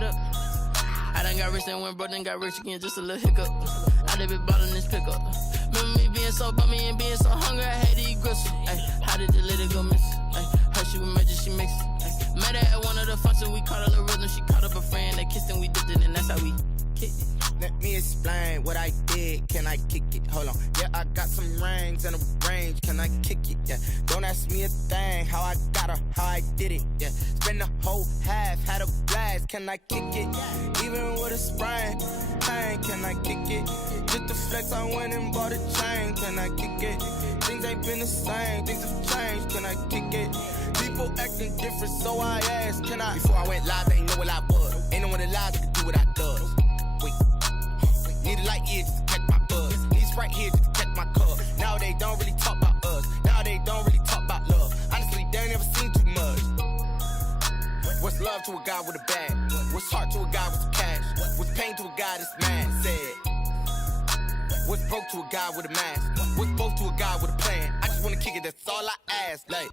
get up. I done got rich and went broke, then got rich again, just a little hiccup. I done been ballin' this pickup. Remember me being so bummy and being so hungry, I had to eat gristle. Ay, how did the lady go miss? Ay, her she was magic, she mixed. Met her at one of the functions, we caught her the rhythm. She caught up a friend, they kissed and we dipped it, and that's how we kicked it. Let me explain what I did, can I kick it? Hold on, yeah, I got some rings and a range, can I kick it? Yeah, don't ask me a thing, how I got her, how I did it. Yeah, spend the whole half, had a blast, can I kick it? Even with a sprain, pain, can I kick it? Just the flex, I went and bought a chain, can I kick it? Things ain't been the same, things have changed, can I kick it? People acting different, so I asked, can I? Before I went live, they ain't know what I was. Ain't no one alive that could do what I does. Wait. Need a light here just to catch my buzz. Need Sprite here just to catch my cup. Now they don't really talk about us. Now they don't really talk about love. Honestly, they ain't never seen too much. What's love to a guy with a bag? What's heart to a guy with some cash? What's pain to a guy that's mad? Said. What's broke to a guy with a mask? What's both to a guy with a plan? I just wanna kick it, that's all I ask. Like,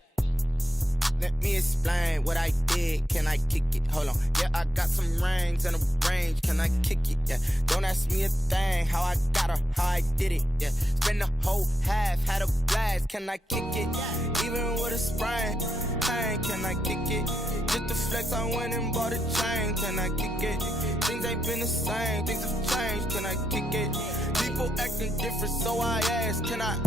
let me explain what I did, can I kick it? Hold on, yeah, I got some rings and a range, can I kick it? Yeah, don't ask me a thing, how I got her, how I did it. Yeah, spend the whole half, had a blast, can I kick it? Even with a sprain, pain, can I kick it? Just the flex, I went and bought a chain, can I kick it? Things ain't been the same, things have changed, can I kick it? People acting different, so I ask, can I?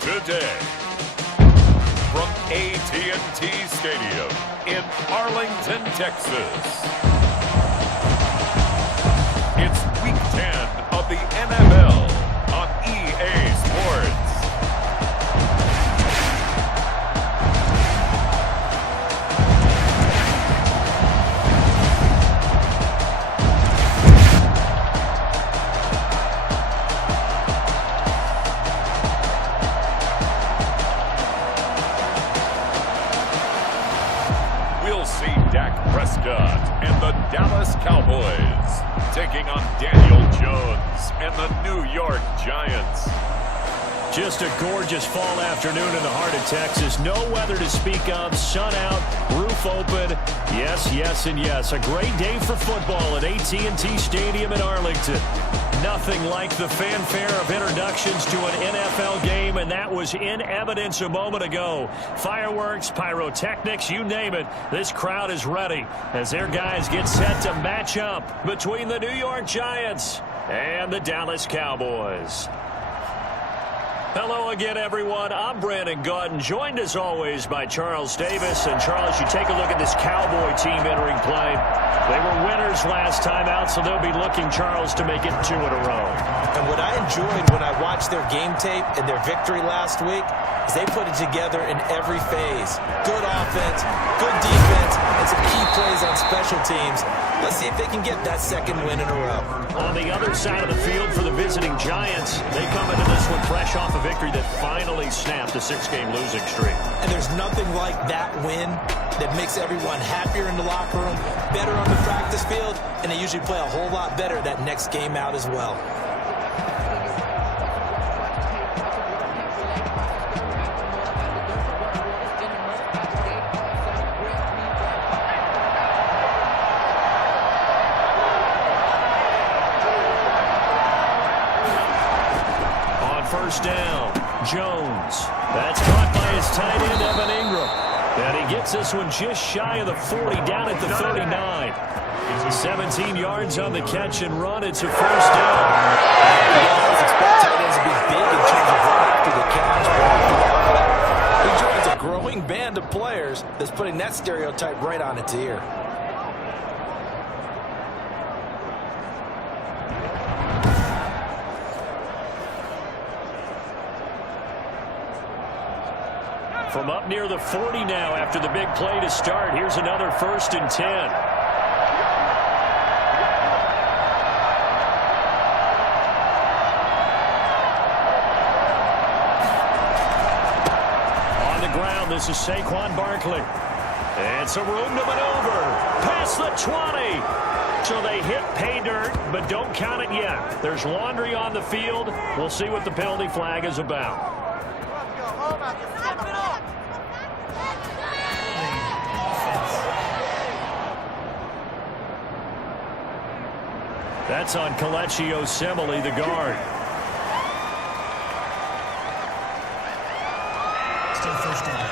Today, from AT&T Stadium in Arlington, Texas, it's Week 10 of the NFL on EA Sports. We'll see Dak Prescott and the Dallas Cowboys taking on Daniel Jones and the New York Giants. Just a gorgeous fall afternoon in the heart of Texas. No weather to speak of. Sun out, roof open. Yes, yes, and yes. A great day for football at AT&T Stadium in Arlington. Nothing like the fanfare of introductions to an NFL game, and that was in evidence a moment ago. Fireworks, pyrotechnics, you name it. This crowd is ready as their guys get set to match up between the New York Giants and the Dallas Cowboys. Hello again, everyone. I'm Brandon Gautin, joined as always by Charles Davis. And Charles, you take a look at this Cowboy team entering play. They were winners last time out, so they'll be looking, Charles, to make it 2 in a row. And what I enjoyed when I watched their game tape and their victory last week is they put it together in every phase. Good offense, good defense, and some key plays on special teams. Let's see if they can get that second win in a row. On the other side of the field for the visiting Giants, they come into this one fresh off a victory that finally snapped a 6-game losing streak. And there's nothing like that win that makes everyone happier in the locker room, better on the practice field, and they usually play a whole lot better that next game out as well. First down, Jones. That's caught by his tight end, Evan Ingram. And he gets this one just shy of the 40, down at the 39. 17 yards on the catch and run. It's a first down. I expect tight ends to be big in terms of run after the catch. He joins a growing band of players that's putting that stereotype right on its ear. From up near the 40 now after the big play to start. Here's another 1st and 10. On the ground, this is Saquon Barkley. It's a room to maneuver. Past the 20. So they hit pay dirt, but don't count it yet. There's laundry on the field. We'll see what the penalty flag is about. That's on Kelechi Osemele, the guard. Still first down.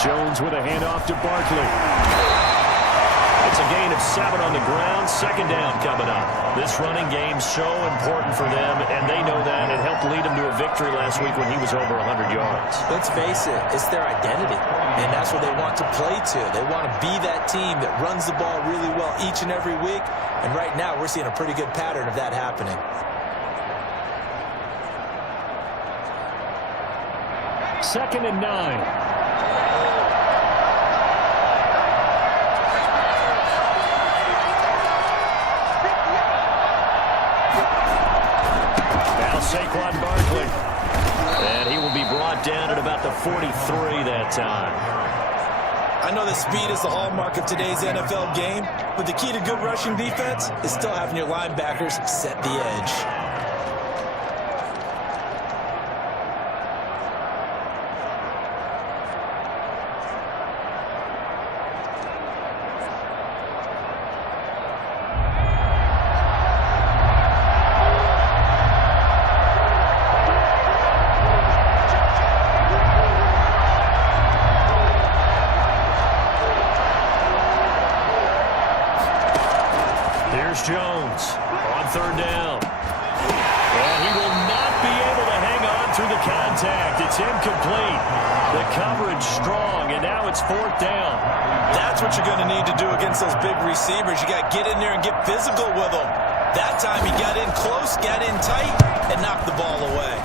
Jones with a handoff to Barkley. It's a gain of 7 on the ground. Second down coming up. This running game's so important for them, and they know that. It helped lead them to a victory last week when he was over 100 yards. Let's face it, it's their identity, and that's what they want to play to. They want to be that team that runs the ball really well each and every week, and right now we're seeing a pretty good pattern of that happening. Second and 9. Saquon Barkley. And he will be brought down at about the 43 that time. I know that speed is the hallmark of today's NFL game, but the key to good rushing defense is still having your linebackers set the edge. Jones on third down. And he will not be able to hang on through the contact. It's incomplete. The coverage strong, and now it's fourth down. That's what you're going to need to do against those big receivers. You got to get in there and get physical with them. That time he got in close, got in tight, and knocked the ball away.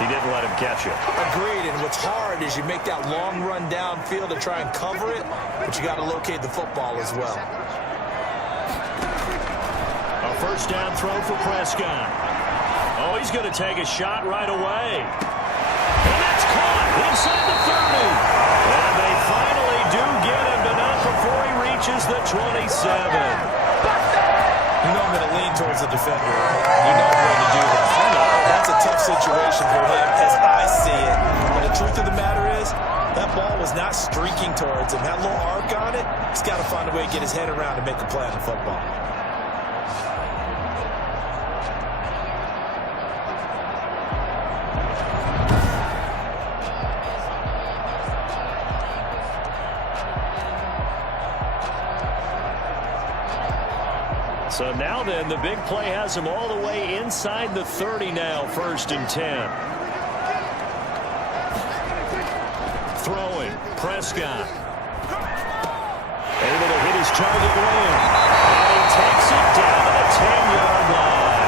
He didn't let him catch it. Agreed, and what's hard is you make that long run downfield to try and cover it, but you got to locate the football as well. A first down throw for Prescott. Oh, he's going to take a shot right away. And that's caught inside the 30. And they finally do get him, but not before he reaches the 27. You know I'm going to lean towards the defender, right? You know I'm going to do that. That's a tough situation for him as I see it. But the truth of the matter is, that ball was not streaking towards him. Had a little arc on it. He's got to find a way to get his head around and make a play on the football. So now then, the big play has him all the way inside the 30 now, first and 10. Throwing, Prescott. Able to hit his target man. And he takes it down to the 10-yard line.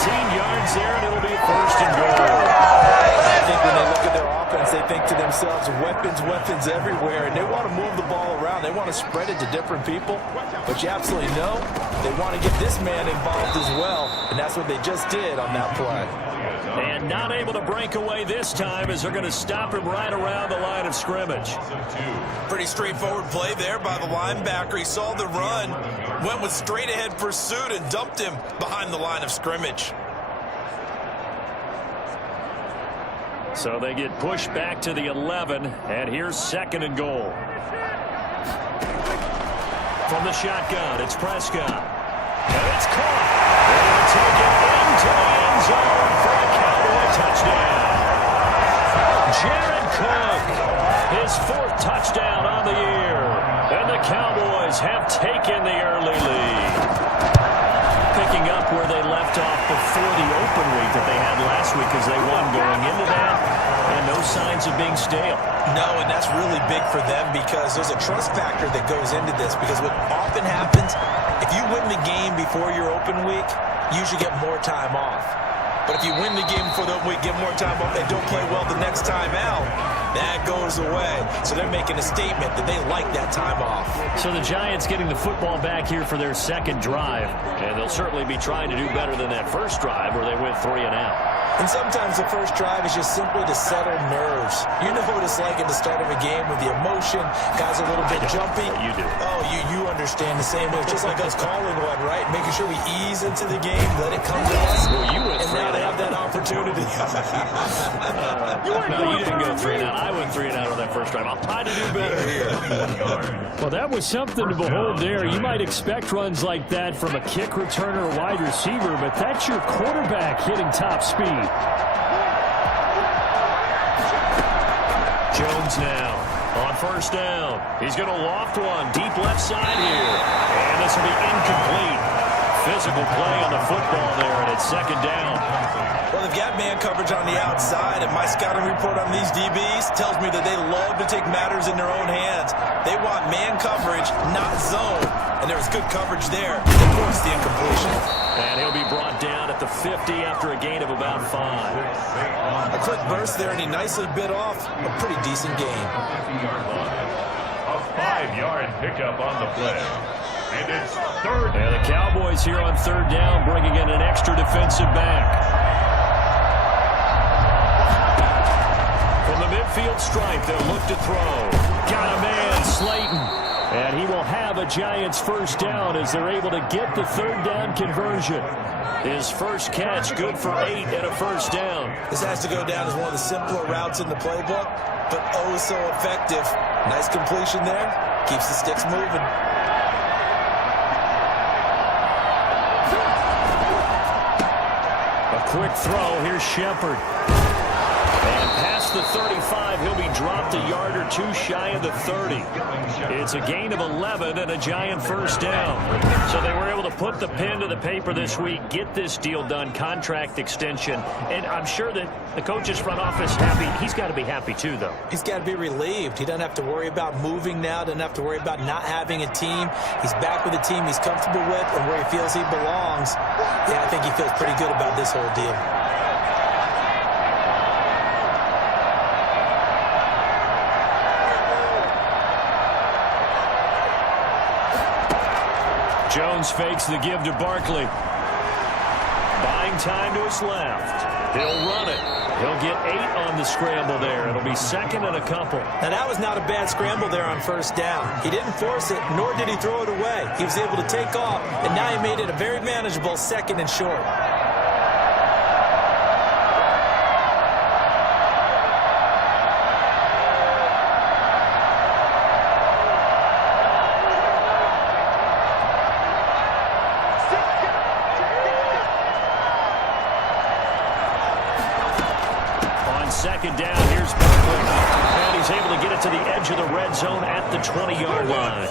18 yards there, and it'll be first and goal. I think when they look at their offense, they think to themselves, weapons everywhere, and they want to move the ball around. They want to spread it to different people, but you absolutely know they want to get this man involved as well, and that's what they just did on that play. And not able to break away this time as they're going to stop him right around the line of scrimmage. Pretty straightforward play there by the linebacker. He saw the run, went with straight-ahead pursuit, and dumped him behind the line of scrimmage. So they get pushed back to the 11, and here's second and goal. From the shotgun, it's Prescott. And it's caught. They're going to take it into the end zone for a Cowboy touchdown. his 4th touchdown on the year. And the Cowboys have taken the early lead. Picking up where they left off before the open week that they had last week as they won going into that. And no signs of being stale. No, and that's really big for them because there's a trust factor that goes into this. Because what often happens, if you win the game before your open week, you usually get more time off. But if you win the game before the open week, get more time off, and don't play well the next time out, that goes away. So they're making a statement that they like that time off. So the Giants getting the football back here for their 2nd drive. And they'll certainly be trying to do better than that first drive where they went 3 and out. And sometimes the first drive is just simply to settle nerves. You know what it's like at the start of a game with the emotion, guys a little bit jumpy. You do. Oh, you understand the same way. Just like us calling one, right? Making sure we ease into the game, let it come to us. Well, you went and 3 now and they out. have that opportunity. No, you didn't go 3 and out. I went 3 and out on that first drive. I'll try to do better here. Well, that was something to behold there. You might expect runs like that from a kick returner or wide receiver, but that's your quarterback hitting top speed. Jones now on first down. He's going to loft one deep left side here. And this will be incomplete. Physical play on the football there, and it's 2nd down. Well, they've got man coverage on the outside, and my scouting report on these DBs tells me that they love to take matters in their own hands. They want man coverage, not zone. And there was good coverage there. Of course, the incompletion. And he'll be brought down at the 50 after a gain of about 5. A quick burst there, and he nicely bit off a pretty decent gain. A 5-yard pickup on the play. And it's 3rd. And the Cowboys here on 3rd down, bringing in an extra defensive back. From the midfield stripe, they'll look to throw. Got a man, Slayton. And he will have a Giants 1st down as they're able to get the 3rd down conversion. His first catch, good for 8 and a 1st down. This has to go down as one of the simpler routes in the playbook, but oh so effective. Nice completion there. Keeps the sticks moving. A quick throw. Here's Shepard. And past the 35, he'll be dropped a yard or 2 shy of the 30. It's a gain of 11 and a Giant 1st down. So they were able to put the pen to the paper this week, get this deal done, contract extension. And I'm sure that the coach's front office happy. He's got to be happy too, though. He's got to be relieved. He doesn't have to worry about moving now, doesn't have to worry about not having a team. He's back with a team he's comfortable with and where he feels he belongs. Yeah, I think he feels pretty good about this whole deal. Jones fakes the give to Barkley. Buying time to his left. He'll run it. He'll get 8 on the scramble there. It'll be 2nd and a couple. Now, that was not a bad scramble there on 1st down. He didn't force it, nor did he throw it away. He was able to take off, and now he made it a very manageable 2nd and short. On 2nd down, here's Barkley. And he's able to get it to the edge of the red zone at the 20-yard line.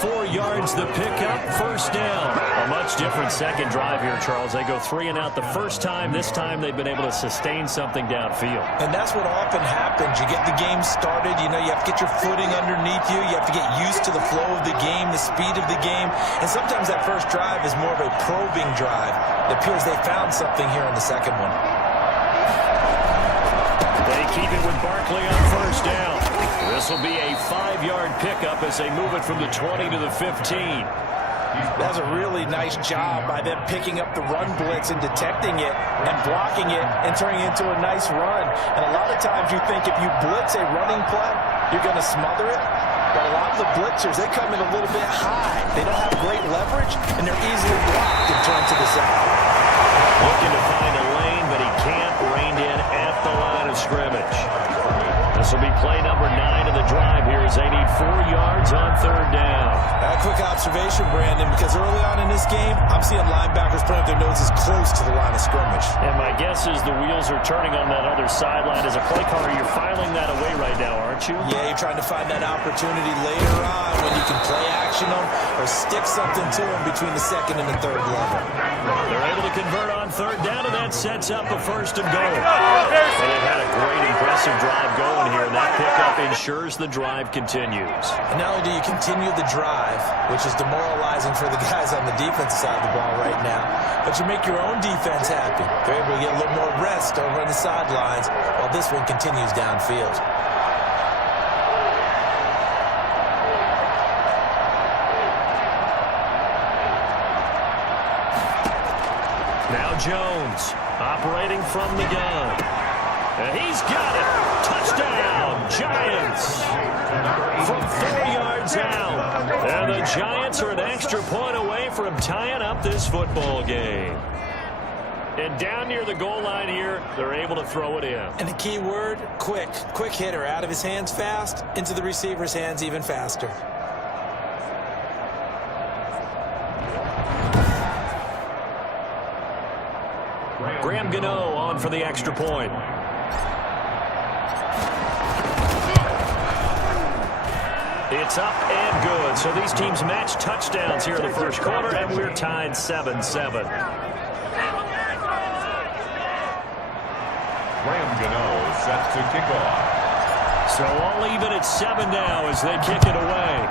4 yards the pickup, 1st down. A much different 2nd drive here, Charles. They go 3 and out the first time. This time they've been able to sustain something downfield. And that's what often happens. You get the game started. You know, you have to get your footing underneath you. You have to get used to the flow of the game, the speed of the game. And sometimes that first drive is more of a probing drive. It appears they found something here in the 2nd one. They keep it with Barkley on 1st down. This will be a 5-yard pickup as they move it from the 20 to the 15. That's a really nice job by them picking up the run blitz and detecting it and blocking it and turning it into a nice run. And a lot of times you think if you blitz a running play, you're going to smother it. But a lot of the blitzers, they come in a little bit high. They don't have great leverage, and they're easily blocked and turned to the side. Looking to find a lane, but he can't. Reined in at the line of scrimmage. This will be play number 9 of the drive here as they need 4 yards on third down. A quick observation, Brandon, because early on in this game, I'm seeing linebackers putting up their noses close to the line of scrimmage. And my guess is the wheels are turning on that other sideline. As a play caller, you're filing that away right now, aren't you? Yeah, you're trying to find that opportunity later on when you can play action them or stick something to them between the second and the third level. They're able to convert on third down, and that sets up a first and goal. Well, they've had a great, impressive drive going here, and that pickup ensures the drive continues. And not only do you continue the drive, which is demoralizing for the guys on the defensive side of the ball right now, but you make your own defense happy. They're able to get a little more rest over on the sidelines while this one continues downfield. Now Jones operating from the gun. And he's got it. Touchdown, Giants. From 4 yards out. And the Giants are an extra point away from tying up this football game. And down near the goal line here, they're able to throw it in. And the key word, quick. Quick hitter, out of his hands fast, into the receiver's hands even faster. Graham Gano on for the extra point. It's up and good. So these teams match touchdowns here in the first quarter, and we're tied 7-7. Graham Gano set to kick off. So all even at 7 now as they kick it away.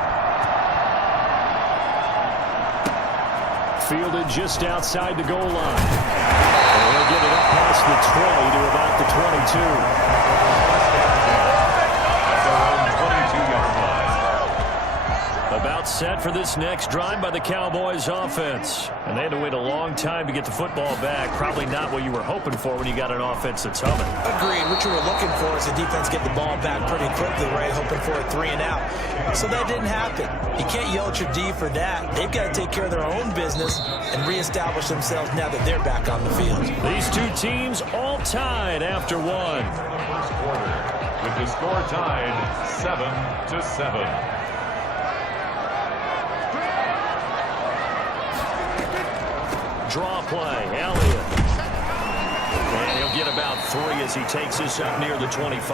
Fielded just outside the goal line. And he'll get it up past the 20 to about the 22. About set for this next drive by the Cowboys offense. And they had to wait a long time to get the football back. Probably not what you were hoping for when you got an offense that's humming. Agreed. What you were looking for is the defense get the ball back pretty quickly, right? Hoping for a 3 and out. So that didn't happen. You can't yell at your D for that. They've got to take care of their own business and reestablish themselves now that they're back on the field. These two teams all tied after one. First quarter with the score tied 7-7. Draw play, Elliott. And he'll get about 3 as he takes this up near the 25.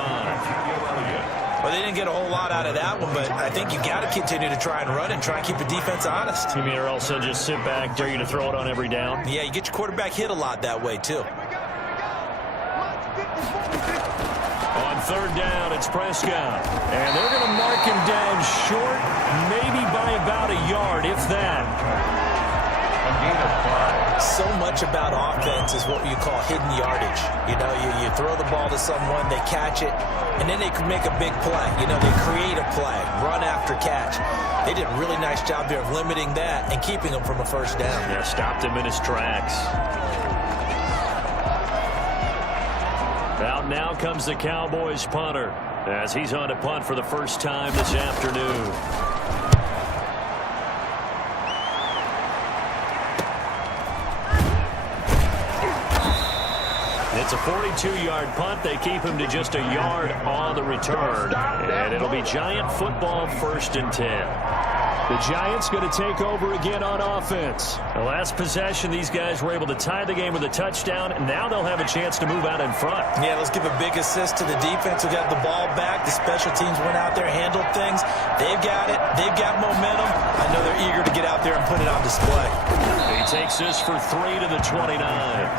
Well, they didn't get a whole lot out of that one, but I think you got to continue to try and run and try and keep the defense honest. You mean or else they'll just sit back, dare you to throw it on every down? Yeah, you get your quarterback hit a lot that way, too. On third down, it's Prescott. And they're going to mark him down short, maybe by about a yard, if that. A gain of 5. So much about offense is what you call hidden yardage. You know, you throw the ball to someone, they catch it, and then they can make a big play. You know, they create a play, run after catch. They did a really nice job there of limiting that and keeping him from a first down. Yeah, stopped him in his tracks. Out now comes the Cowboys punter as he's on to punt for the first time this afternoon. It's a 42-yard punt. They keep him to just a yard on the return. And it'll be Giant football 1st and 10. The Giants going to take over again on offense. The last possession, these guys were able to tie the game with a touchdown, and now they'll have a chance to move out in front. Yeah, let's give a big assist to the defense who got the ball back. The special teams went out there, handled things. They've got it. They've got momentum. I know they're eager to get out there and put it on display. He takes this for 3 to the 29.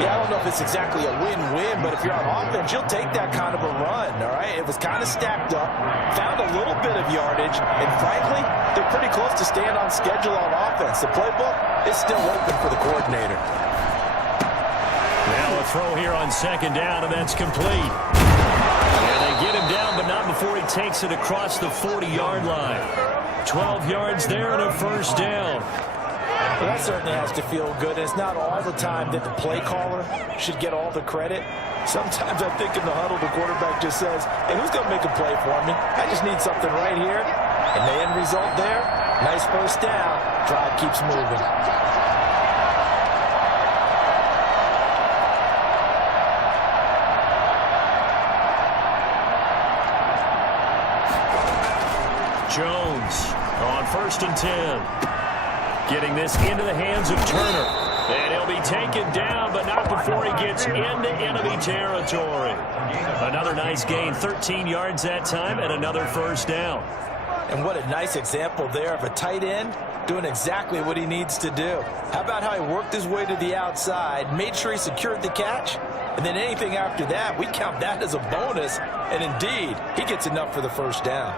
Yeah, I don't know if it's exactly a win-win, but if you're on offense, you'll take that kind of a run, all right? It was kind of stacked up, found a little bit of yardage, and frankly, they're pretty close to staying on schedule on offense. The playbook is still open for the coordinator. Now a throw here on 2nd down, and that's complete. And they get him down, but not before he takes it across the 40-yard line. 12 yards there and a first down. Well, that certainly has to feel good. It's not all the time that the play caller should get all the credit. Sometimes I think in the huddle, the quarterback just says, hey, who's going to make a play for me? I just need something right here. And the end result there, nice first down. Drive keeps moving. Jones on 1st and 10. Getting this into the hands of Turner. And he'll be taken down, but not before he gets into enemy territory. Another nice gain, 13 yards that time, and another first down. And what a nice example there of a tight end doing exactly what he needs to do. How about how he worked his way to the outside, made sure he secured the catch, and then anything after that, we count that as a bonus. And indeed, he gets enough for the first down.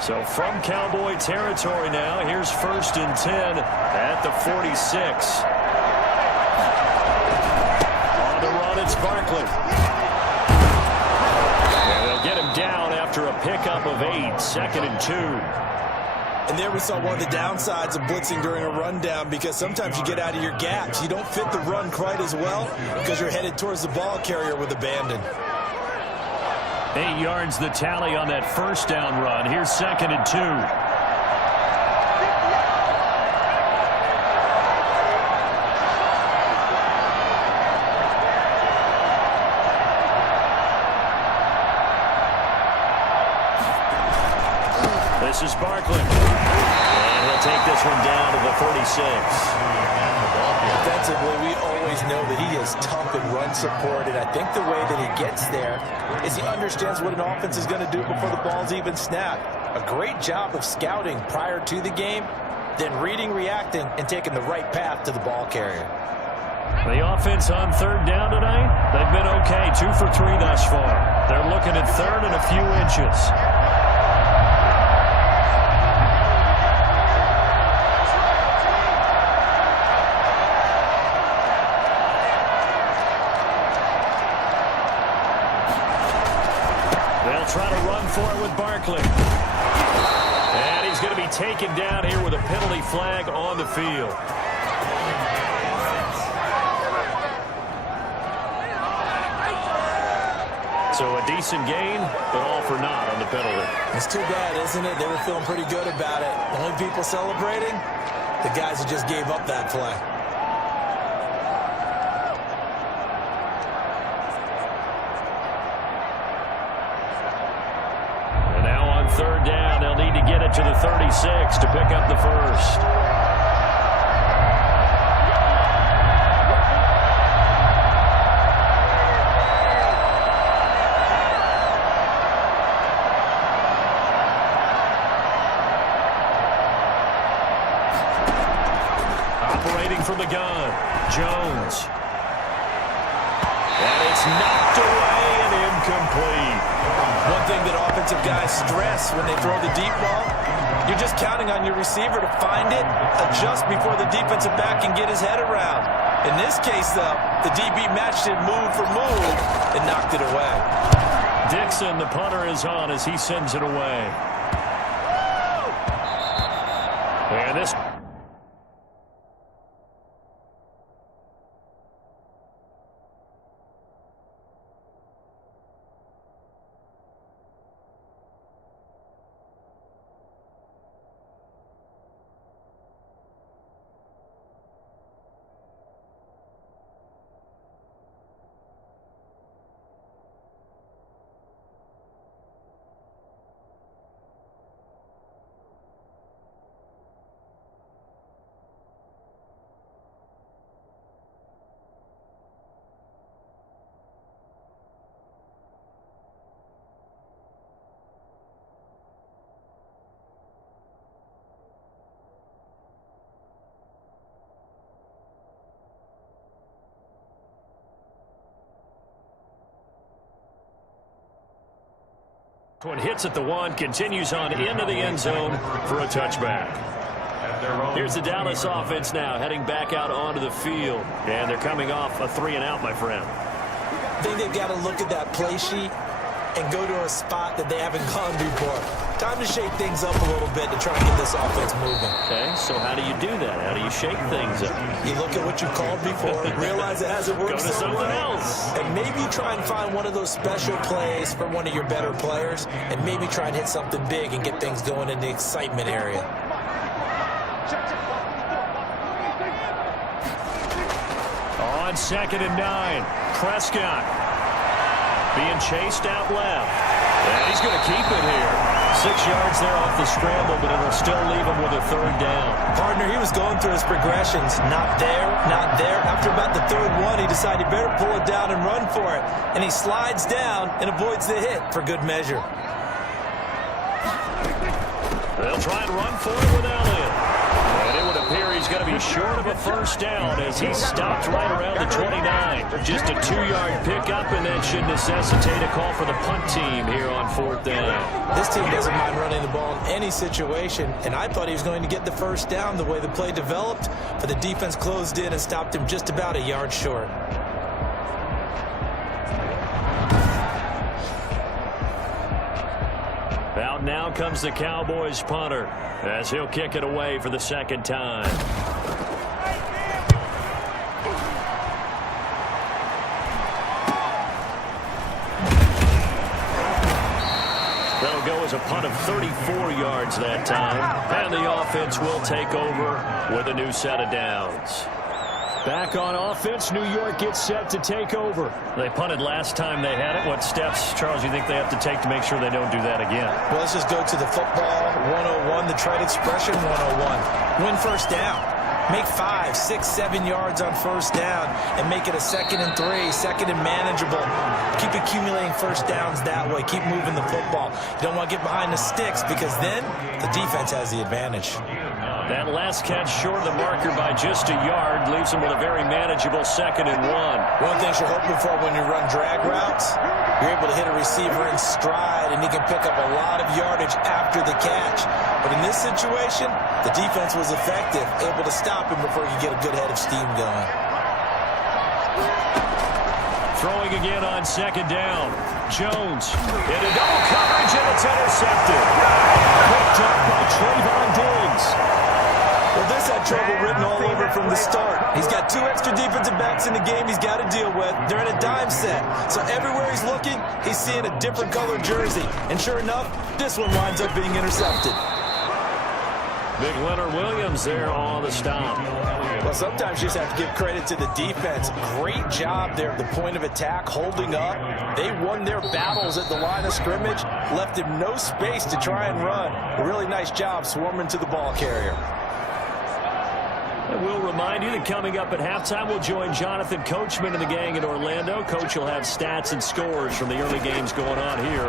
So from Cowboy territory now, here's 1st and 10 at the 46. On the run, it's Barkley. And they'll get him down after a pickup of 8, 2nd and 2. And there we saw one of the downsides of blitzing during a rundown, because sometimes you get out of your gaps. You don't fit the run quite as well because you're headed towards the ball carrier with abandon. 8 yards the tally on that first down run. Here's 2nd and 2. This is Barkley. And he'll take this one down to the 36. Defensively, we always know that he is tough in run support, and I think the way that he gets there is he understands what an offense is going to do before the ball's even snapped. A great job of scouting prior to the game, then reading, reacting, and taking the right path to the ball carrier. The offense on 3rd down tonight, they've been okay, 2 for 3 thus far. They're looking at 3rd and a few inches. Try to run for it with Barkley. And he's going to be taken down here with a penalty flag on the field. So a decent gain, but all for naught on the penalty. It's too bad, isn't it? They were feeling pretty good about it. The only people celebrating, the guys who just gave up that play. Third down, they'll need to get it to the 36 to pick up the first. Operating from the gun, Jones. And it's knocked away and incomplete. One thing that offensive guys stress when they throw the deep ball, you're just counting on your receiver to find it, adjust before the defensive back can get his head around. In this case, though, the DB matched it move for move and knocked it away. Dixon, the punter, is on as he sends it away. And this... One hits at the 1, continues on into the end zone for a touchback. Here's the Dallas offense now heading back out onto the field. And they're coming off a 3-and-out, my friend. I think they've got to look at that play sheet and go to a spot that they haven't gone before. Time to shake things up a little bit to try and get this offense moving. Okay, so how do you do that? How do you shake things up? You look at what you called before, realize it hasn't worked. Go to something else. And maybe try and find one of those special plays for one of your better players, and maybe try and hit something big and get things going in the excitement area. On 2nd and 9, Prescott. being chased out left. And he's going to keep it here. 6 yards there off the scramble, but it'll still leave him with a third down. Partner, he was going through his progressions. Not there, not there. After about the third one, he decided he better pull it down and run for it. And he slides down and avoids the hit for good measure. They'll try and run for it with Elliott. And it would appear he's going to be short of a first down as he stopped right around the 29. Just a 2-yard pickup, and that should necessitate a call for the punt team here on 4th down. This team doesn't mind running the ball in any situation, and I thought he was going to get the first down the way the play developed, but the defense closed in and stopped him just about a yard short. Out now comes the Cowboys punter as he'll kick it away for the second time. That'll go as a punt of 34 yards that time, and the offense will take over with a new set of downs. Back on offense, New York gets set to take over. They punted last time they had it. What steps, Charles, you think they have to take to make sure they don't do that again? Well, let's just go to the football 101, the trade expression 101. Win first down. Make 5, 6, 7 yards on first down and make it a 2nd and 3, 2nd and manageable. Keep accumulating first downs that way. Keep moving the football. You don't want to get behind the sticks because then the defense has the advantage. That last catch short of the marker by just a yard leaves him with a very manageable 2nd and 1. One of the things you're hoping for when you run drag routes, you're able to hit a receiver in stride and he can pick up a lot of yardage after the catch. But in this situation, the defense was effective, able to stop him before he could get a good head of steam going. Throwing again on 2nd down. Jones into double coverage, and it's intercepted. Picked up by Trayvon Diggs. Well, this had trouble written all over from the start. He's got 2 extra defensive backs in the game he's got to deal with. They're in a dime set. So everywhere he's looking, he's seeing a different colored jersey. And sure enough, this one winds up being intercepted. Big Leonard Williams there on the stop. Well, sometimes you just have to give credit to the defense. Great job there at the point of attack, holding up. They won their battles at the line of scrimmage, left him no space to try and run. A really nice job swarming to the ball carrier. And we'll remind you that coming up at halftime, we'll join Jonathan Coachman and the gang in Orlando. Coach will have stats and scores from the early games going on here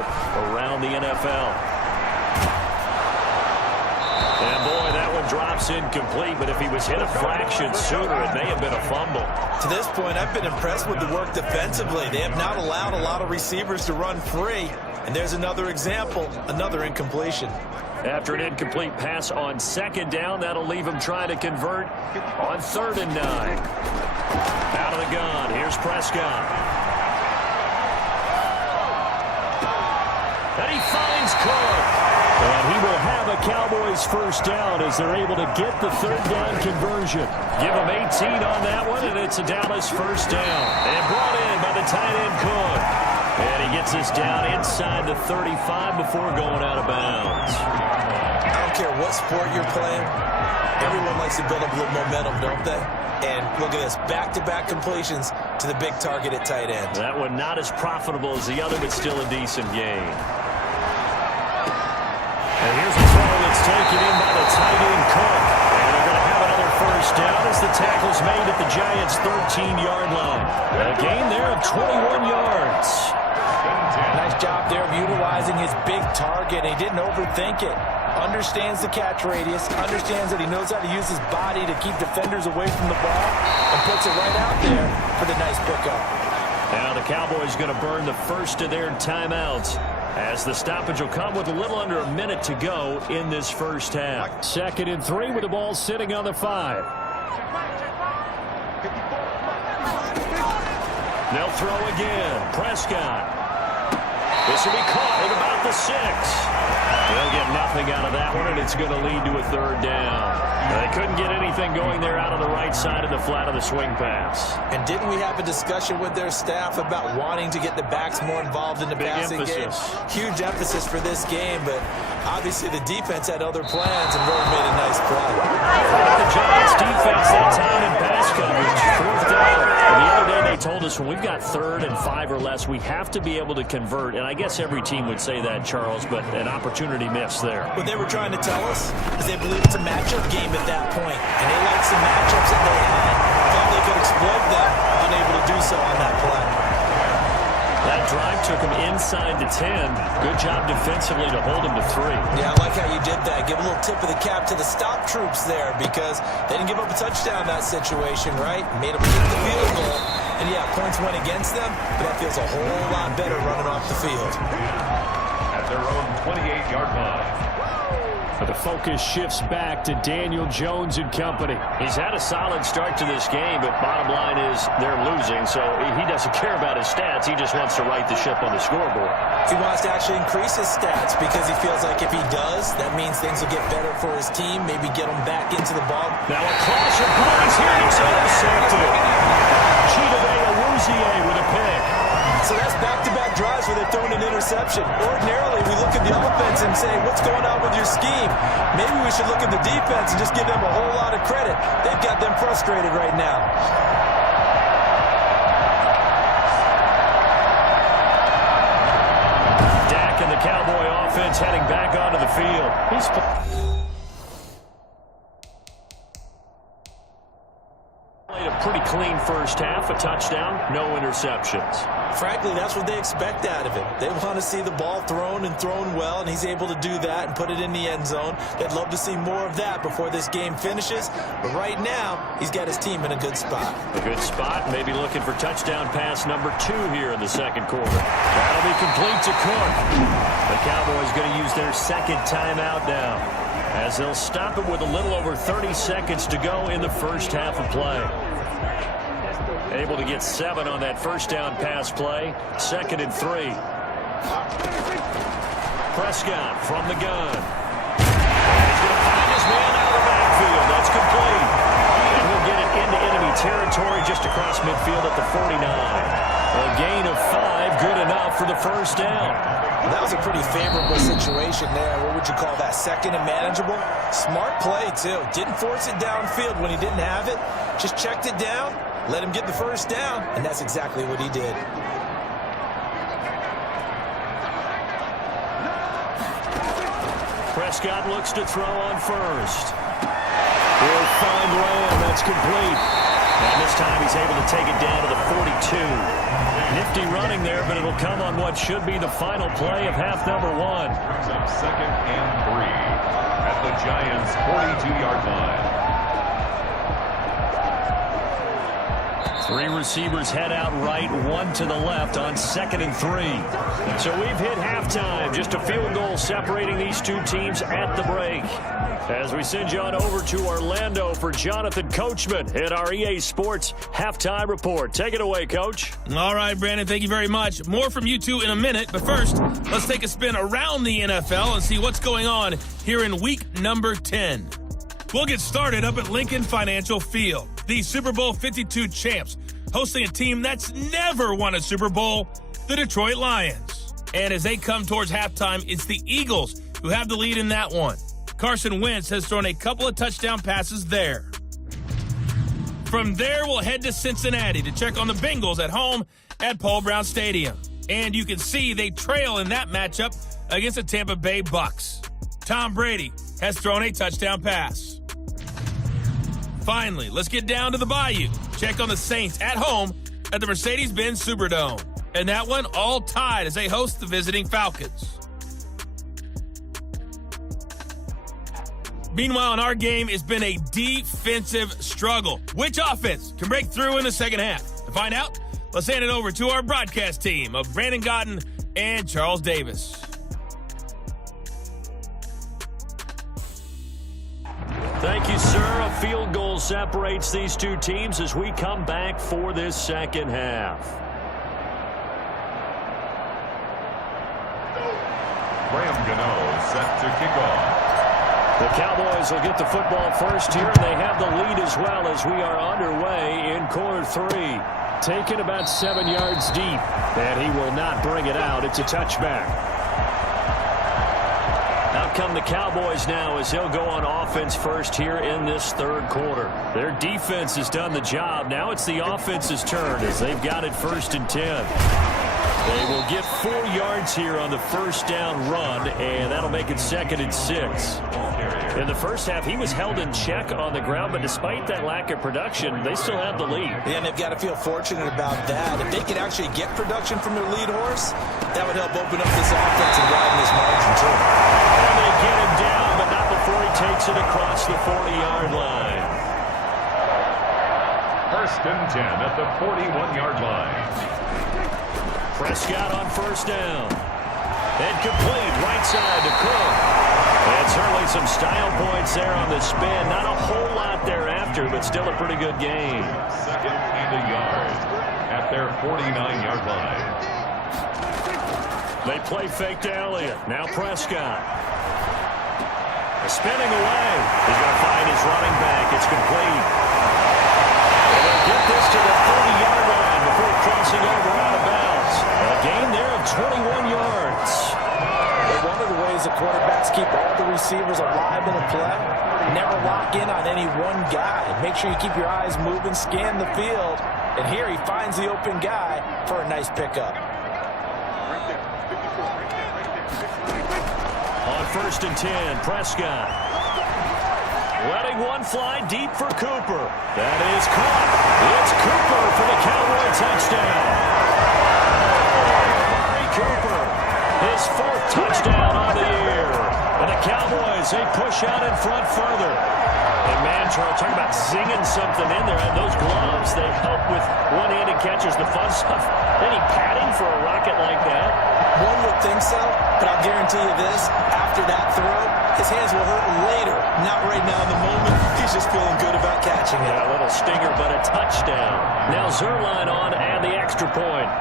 around the NFL. And boy, that one drops incomplete, but if he was hit a fraction sooner, it may have been a fumble. To this point, I've been impressed with the work defensively. They have not allowed a lot of receivers to run free. And there's another example, another incompletion. After an incomplete pass on 2nd down, that'll leave him trying to convert on 3rd and 9. Out of the gun, here's Prescott. And he finds Cook. And he will have a Cowboys first down as they're able to get the 3rd down conversion. Give him 18 on that one, and it's a Dallas first down. And brought in by the tight end Cook. And he gets this down inside the 35 before going out of bounds. I don't care what sport you're playing. Everyone likes to build up a little momentum, don't they? And look at this, back-to-back completions to the big target at tight end. That one not as profitable as the other, but still a decent gain. And here's a throw that's taken in by the tight end Cook. And they're going to have another first down as the tackle's made at the Giants' 13-yard line. A gain there of 21 yards. Nice job there of utilizing his big target. He didn't overthink it. Understands the catch radius, understands that he knows how to use his body to keep defenders away from the ball, and puts it right out there for the nice pickup. Now the Cowboys going to burn the first of their timeouts as the stoppage will come with a little under a minute to go in this first half. 2nd and 3 with the ball sitting on the 5. They'll throw again. Prescott. This will be caught at about the 6. They'll get nothing out of that one, and it's going to lead to a 3rd down. They couldn't get anything going there out on the right side of the flat of the swing pass. And didn't we have a discussion with their staff about wanting to get the backs more involved in the passing game? Huge emphasis for this game, but obviously the defense had other plans and really made a nice play. The Giants defense that time in pass coverage. 4th down. And the other day they told us this one. We've got 3rd and 5 or less. We have to be able to convert, and I guess every team would say that, Charles, but an opportunity missed there. What they were trying to tell us is they believe it's a matchup game at that point, and they liked some matchups that they had. Thought they could exploit them, unable to do so on that play. That drive took him inside the 10. Good job defensively to hold him to 3. Yeah, I like how you did that. Give a little tip of the cap to the stop troops there because they didn't give up a touchdown in that situation, right? Made them kick the field goal. And, yeah, points went against them, but that feels a whole lot better running off the field. At their own 28-yard line. But the focus shifts back to Daniel Jones and company. He's had a solid start to this game, but bottom line is they're losing, so he doesn't care about his stats. He just wants to right the ship on the scoreboard. He wants to actually increase his stats because he feels like if he does, that means things will get better for his team, maybe get them back into the ball. Now a caution plays here. He's intercepted. Chidobe Awuzie with a pick. So that's back-to-back drives where they're throwing an interception. Ordinarily, we look at the offense and say, what's going on with your scheme? Maybe we should look at the defense and just give them a whole lot of credit. They've got them frustrated right now. Dak and the Cowboy offense heading back onto the field. Played a pretty clean first half, a touchdown, no interceptions. Frankly, that's what they expect out of him. They want to see the ball thrown and thrown well, and he's able to do that and put it in the end zone. They'd love to see more of that before this game finishes, but right now, he's got his team in a good spot. A good spot, maybe looking for touchdown pass number 2 here in the second quarter. That'll be complete to Cook. The Cowboys going to use their second timeout now, as they'll stop it with a little over 30 seconds to go in the first half of play. Able to get 7 on that first down pass play. 2nd and 3. Prescott from the gun. He's going to find his man out of the backfield. That's complete. And he'll get it into enemy territory just across midfield at the 49. A gain of 5, good enough for the first down. That was a pretty favorable situation there. What would you call that? 2nd and manageable? Smart play, too. Didn't force it downfield when he didn't have it. Just checked it down. Let him get the first down, and that's exactly what he did. Prescott looks to throw on first. He'll find Lamb. That's complete. And this time he's able to take it down to the 42. Nifty running there, but it'll come on what should be the final play of half number 1. Brings up 2nd and 3 at the Giants' 42-yard line. 3 receivers head out right, 1 to the left on 2nd and 3. So we've hit halftime. Just a field goal separating these two teams at the break. As we send you on over to Orlando for Jonathan Coachman at our EA Sports Halftime Report. Take it away, Coach. All right, Brandon, thank you very much. More from you two in a minute, but first, let's take a spin around the NFL and see what's going on here in week number 10. We'll get started up at Lincoln Financial Field. The Super Bowl 52 champs hosting a team that's never won a Super Bowl, the Detroit Lions. And as they come towards halftime, it's the Eagles who have the lead in that one. Carson Wentz has thrown a couple of touchdown passes there. From there, we'll head to Cincinnati to check on the Bengals at home at Paul Brown Stadium. And you can see they trail in that matchup against the Tampa Bay Bucks. Tom Brady has thrown a touchdown pass. Finally, let's get down to the Bayou. Check on the Saints at home at the Mercedes-Benz Superdome. And that one all tied as they host the visiting Falcons. Meanwhile, in our game, it's been a defensive struggle. Which offense can break through in the second half? To find out, let's hand it over to our broadcast team of Brandon Godden and Charles Davis. Thank you, sir. A field goal separates these two teams as we come back for this second half. Graham Gano set to kick off. The Cowboys will get the football first here, and they have the lead as well as we are underway in quarter 3. Taken about 7 yards deep, and he will not bring it out. It's a touchback. Now Out come the Cowboys now as he'll go on offense first here in this third quarter. Their defense has done the job. Now it's the offense's turn as they've got it 1st and 10. They will get 4 yards here on the first down run, and that'll make it 2nd and 6. In the first half, he was held in check on the ground, but despite that lack of production, they still have the lead. Yeah, and they've got to feel fortunate about that. If they can actually get production from their lead horse, that would help open up this offense and widen this margin, too. And they get him down, but not before he takes it across the 40-yard line. 1st and 10 at the 41-yard line. Prescott on first down. And complete, right side to Cook. And certainly some style points there on the spin. Not a whole lot thereafter, but still a pretty good game. 2nd and a yard at their 49-yard line. They play fake to Elliott. Now Prescott. Spinning away. He's going to find his running back. It's complete. And they'll get this to the 30-yard line before crossing over out of bounds. A gain there of 21 yards. One of the ways the quarterbacks keep all the receivers alive in a play, never lock in on any one guy. Make sure you keep your eyes moving, scan the field, and here he finds the open guy for a nice pickup. On 1st and 10, Prescott. Letting one fly deep for Cooper. That is caught. It's Cooper for the Cowboy touchdown. Cooper, his 4th touchdown on the year. And the Cowboys, they push out in front further. And man, Charles, talking about zinging something in there. And those gloves, they help with one-handed catches, the fun stuff. Any padding for a rocket like that? One would think so, but I'll guarantee you this. After that throw, his hands will hurt later. Not right now in the moment. He's just feeling good about catching it. Yeah, a little stinger, but a touchdown. Now Zerline on and the extra point.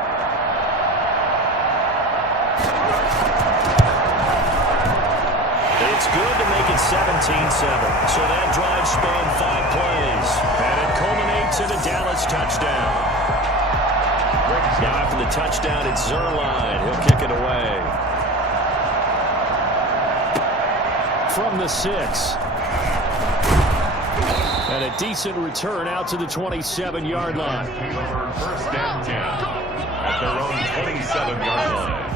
It's good to make it 17-7. So that drive spanned 5 plays. And it culminates in a Dallas touchdown. Now after the touchdown, it's Zerline. He'll kick it away. From the 6. And a decent return out to the 27-yard line. 1st and 10 at their own 27-yard line.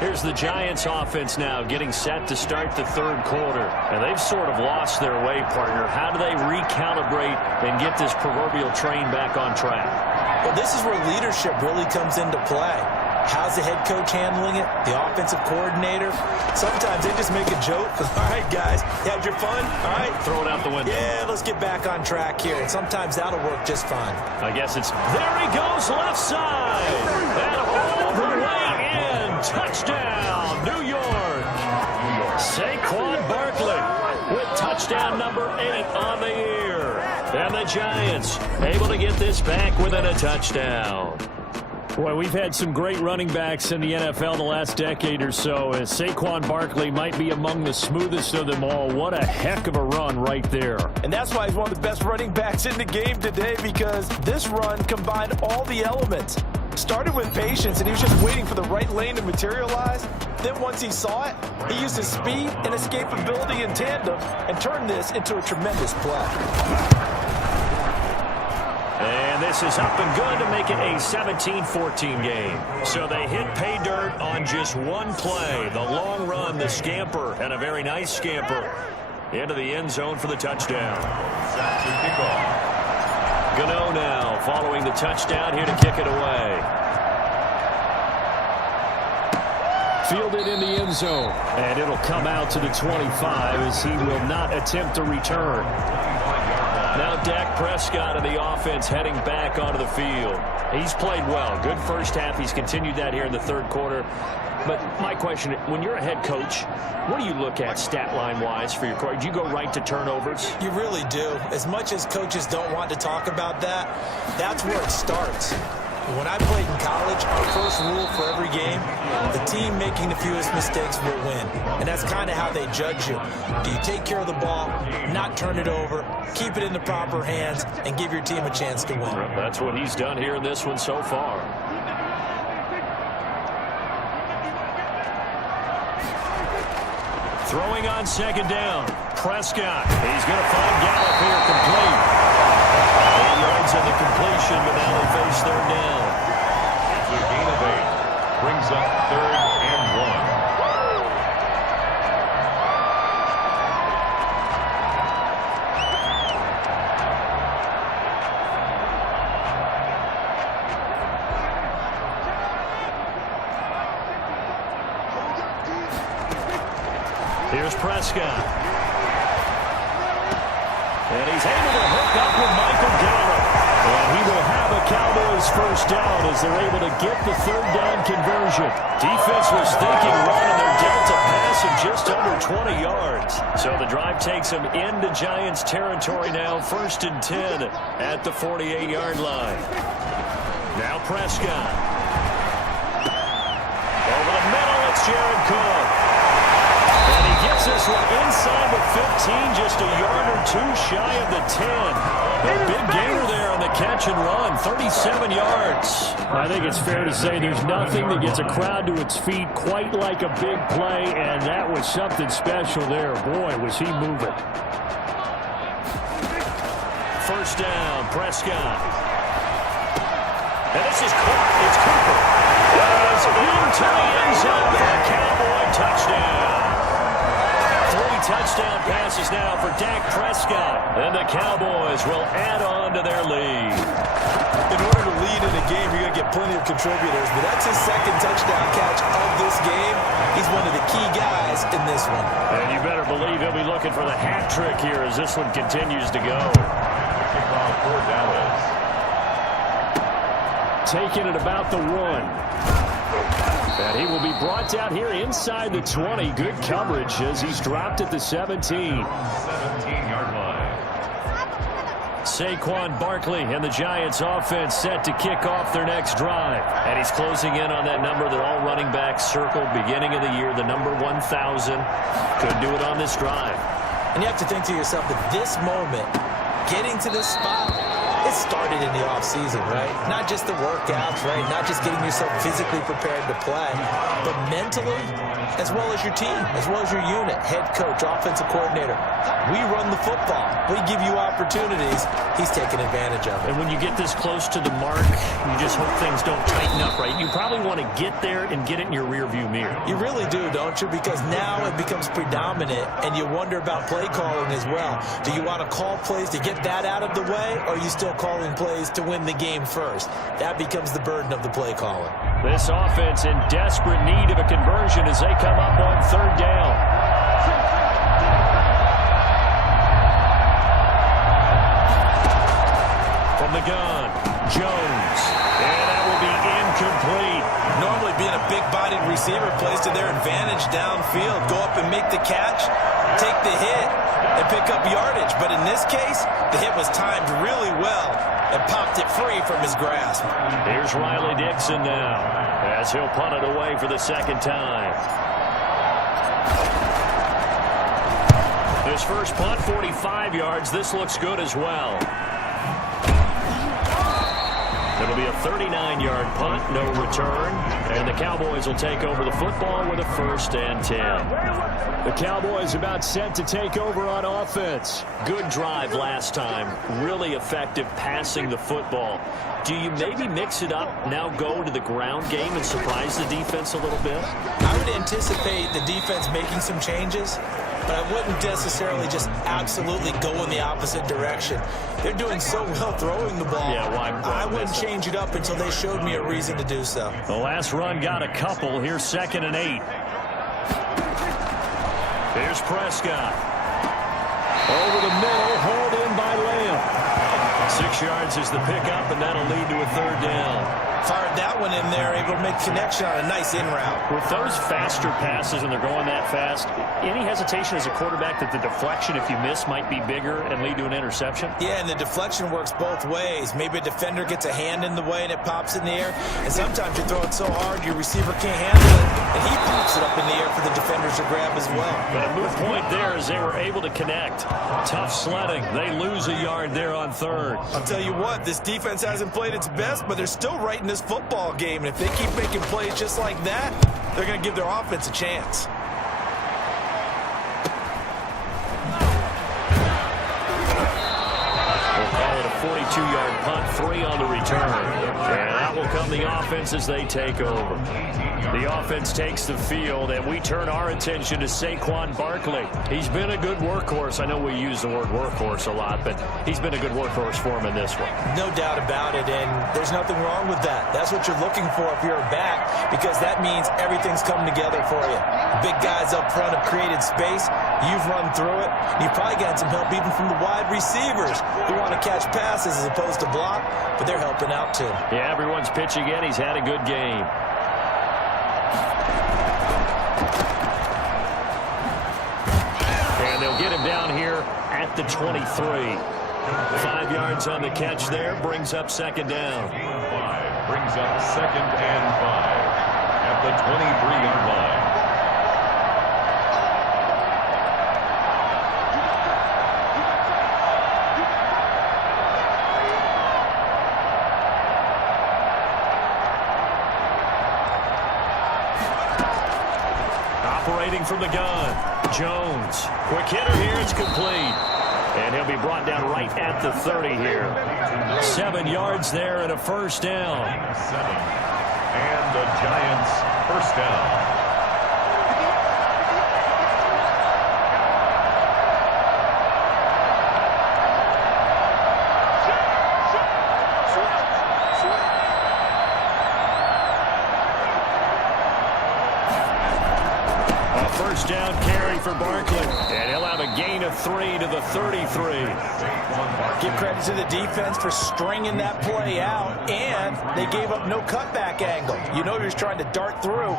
Here's the Giants offense now getting set to start the third quarter. And they've sort of lost their way, partner. How do they recalibrate and get this proverbial train back on track? Well, this is where leadership really comes into play. How's the head coach handling it? The offensive coordinator? Sometimes they just make a joke. All right, guys, you had your fun? All right. Throw it out the window. Yeah, let's get back on track here. And sometimes that'll work just fine. I guess it's, there he goes, left side. And all the way in. Touchdown, New York. Saquon Barkley with touchdown number 8 on the year. And the Giants able to get this back within a touchdown. Boy, we've had some great running backs in the NFL the last decade or so. As Saquon Barkley might be among the smoothest of them all. What a heck of a run right there. And that's why he's one of the best running backs in the game today, because this run combined all the elements. Started with patience, and he was just waiting for the right lane to materialize. Then once he saw it, he used his speed and escapability in tandem and turned this into a tremendous play. And this is up and good to make it a 17-14 game. So they hit pay dirt on just one play. The long run, the scamper, and a very nice scamper into the end zone for the touchdown. Gano now following the touchdown here to kick it away. Fielded in the end zone. And it'll come out to the 25 as he will not attempt to return. Now Dak Prescott of the offense heading back onto the field. He's played well. Good first half. He's continued that here in the third quarter. But my question, when you're a head coach, what do you look at stat line-wise for your coach? Do you go right to turnovers? You really do. As much as coaches don't want to talk about that, that's where it starts. When I played in college, our first rule for every game, the team making the fewest mistakes will win. And that's kind of how they judge you. Do you take care of the ball, not turn it over, keep it in the proper hands, and give your team a chance to win? That's what he's done here in this one so far. Throwing on second down. Prescott. He's going to find Gallup here complete. 8 yards on the completion, but now they face third down. It's a gain of 8. Brings up 3rd and 1. Here's Prescott. And he's able to hook up with Michael Gallup. And he will have a Cowboys first down as they're able to get the third down conversion. Defense was thinking run, and they're down to pass of just under 20 yards. So the drive takes them into Giants territory now, 1st and 10 at the 48-yard line. Now Prescott. Over the middle, it's Jared Cook. And he gets this one inside the 15, just a yard or 2 shy of the 10. A big gainer there on the catch and run, 37 yards. I think it's fair to say there's nothing that gets a crowd to its feet quite like a big play, and that was something special there. Boy, was he moving. First down, Prescott. And this is caught. It's Cooper. It's into the end zone for a Cowboy touchdown. 3 touchdown passes now for Dak Prescott. And the Cowboys will add on to their lead. In order to lead in a game, you're going to get plenty of contributors, but that's his 2nd touchdown catch of this game. He's one of the key guys in this one. And you better believe he'll be looking for the hat trick here as this one continues to go. Kickoff for Dallas. Taking it about the 1. And he will be brought down here inside the 20. Good coverage as he's dropped at the 17. 17-yard line. Saquon Barkley and the Giants offense set to kick off their next drive. And he's closing in on that number that all running backs circled beginning of the year, the number 1,000. Could do it on this drive. And you have to think to yourself that this moment, getting to this spot, it started in the offseason, right? Not just the workouts, right? Not just getting yourself physically prepared to play, but mentally, as well as your team, as well as your unit, head coach, offensive coordinator. We run the football. We give you opportunities. He's taking advantage of it. And when you get this close to the mark, you just hope things don't tighten up, right? You probably want to get there and get it in your rearview mirror. You really do, don't you? Because now it becomes predominant, and you wonder about play calling as well. Do you want to call plays to get that out of the way, or are you still calling plays to win the game first? That becomes the burden of the play caller. This offense in desperate need of a conversion as they come up on third down. From the gun, Jones. And that will be incomplete. Normally being a big-bodied receiver plays to their advantage downfield. Go up and make the catch, take the hit, and pick up yardage. But in this case, the hit was timed really well and popped it free from his grasp. Here's Riley Dixon now as he'll punt it away for the 2nd time. His first punt, 45 yards. This looks good as well. It'll be a 39-yard punt, no return. And the Cowboys will take over the football with a 1st and 10. The Cowboys about set to take over on offense. Good drive last time. Really effective passing the football. Do you maybe mix it up, now go to the ground game and surprise the defense a little bit? I would anticipate the defense making some changes, but I wouldn't necessarily just absolutely go in the opposite direction. They're doing so well throwing the ball. Yeah, why I wouldn't change it up until they showed me a reason to do so. The last run got a couple. Here's 2nd and 8. Here's Prescott. Over the middle, hauled in by Lamb. 6 yards is the pickup, and that'll lead to a 3rd down. Fired that one in there, able to make connection on a nice in route. With those faster passes and they're going that fast, any hesitation as a quarterback that the deflection, if you miss, might be bigger and lead to an interception? Yeah, and the deflection works both ways. Maybe a defender gets a hand in the way and it pops in the air, and sometimes you throw it so hard your receiver can't handle it, and he pops it up in the air for the defenders to grab as well. But a moot point there as they were able to connect. Tough sledding. They lose a yard there on 3rd. I'll tell you what, this defense hasn't played its best, but they're still right in this football game. And if they keep making plays just like that, they're going to give their offense a chance. return. And out will come the offense as they take over. The offense takes the field, and we turn our attention to Saquon Barkley. He's been a good workhorse. I know we use the word workhorse a lot, but he's been a good workhorse for him in this one. No doubt about it, and there's nothing wrong with that. That's what you're looking for if you're a back, because that means everything's coming together for you. Big guys up front have created space. You've run through it. You've probably gotten some help even from the wide receivers who want to catch passes as opposed to block, but they're helping out too. Yeah, everyone's pitching in. He's had a good game. And they'll get him down here at the 23. 5 yards on the catch there. Brings up second down. Brings up second and 5 at the 23-yard line. Operating from the gun, Jones. Quick hitter here, it's complete. And he'll be brought down right at the 30 here. 7 yards there and a first down. 7. And the Giants first down. First down carry for Barkley. And he'll have a gain of 3 to the 33. Give credit to the defense for stringing that play out, and they gave up no cutback angle. You know he was trying to dart through.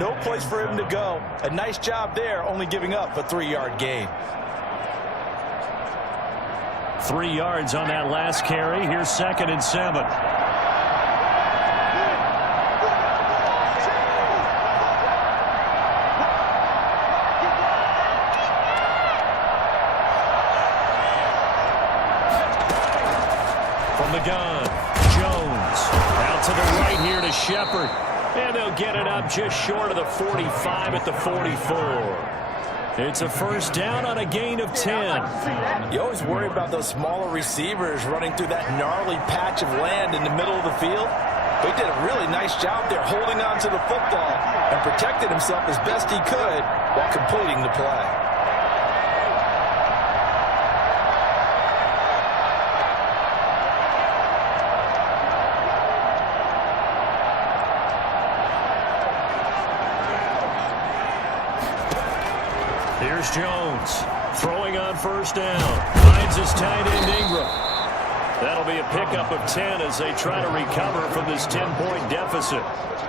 No place for him to go. A nice job there, only giving up a 3-yard gain. 3 yards on that last carry. Here's 2nd and 7. From the gun, Jones out to the right here to Shepard, and they'll get it up just short of the 45 at the 44. It's a first down on a gain of 10. You always worry about those smaller receivers running through that gnarly patch of land in the middle of the field. They did a really nice job there holding on to the football and protected himself as best he could while completing the play. Here's Jones throwing on first down. Finds his tight end Ingram. That'll be a pickup of 10 as they try to recover from this 10-point deficit.